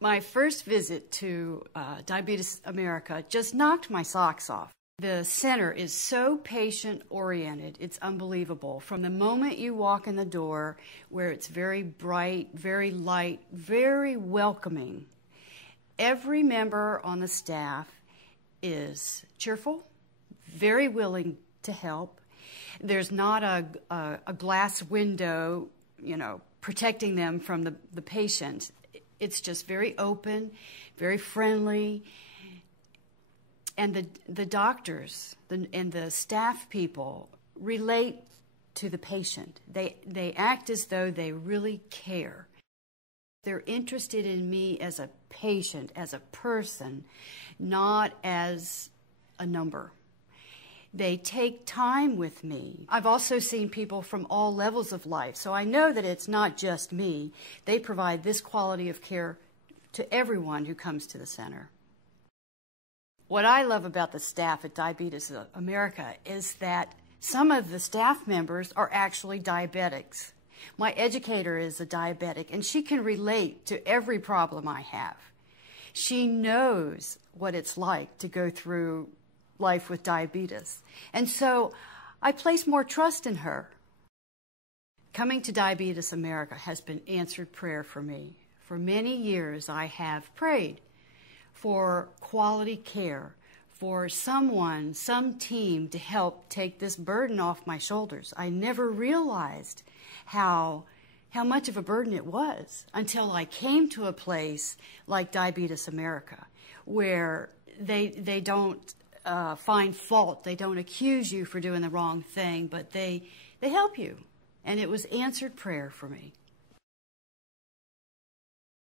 My first visit to Diabetes America just knocked my socks off. The center is so patient-oriented, it's unbelievable. From the moment you walk in the door, where it's very bright, very light, very welcoming, every member on the staff is cheerful, very willing to help. There's not a glass window, protecting them from the patient. It's just very open, very friendly. And the doctors and the staff people relate to the patient. They act as though they really care. They're interested in me as a patient, as a person, not as a number. They take time with me. I've also seen people from all levels of life, so I know that it's not just me. They provide this quality of care to everyone who comes to the center. What I love about the staff at Diabetes America is that some of the staff members are actually diabetics. My educator is a diabetic, and she can relate to every problem I have. She knows what it's like to go through life with diabetes. And so I place more trust in her. Coming to Diabetes America has been answered prayer for me. For many years I have prayed for quality care, for someone, some team to help take this burden off my shoulders. I never realized how much of a burden it was until I came to a place like Diabetes America, where they don't find fault, they don't accuse you for doing the wrong thing, but they help you. And it was answered prayer for me.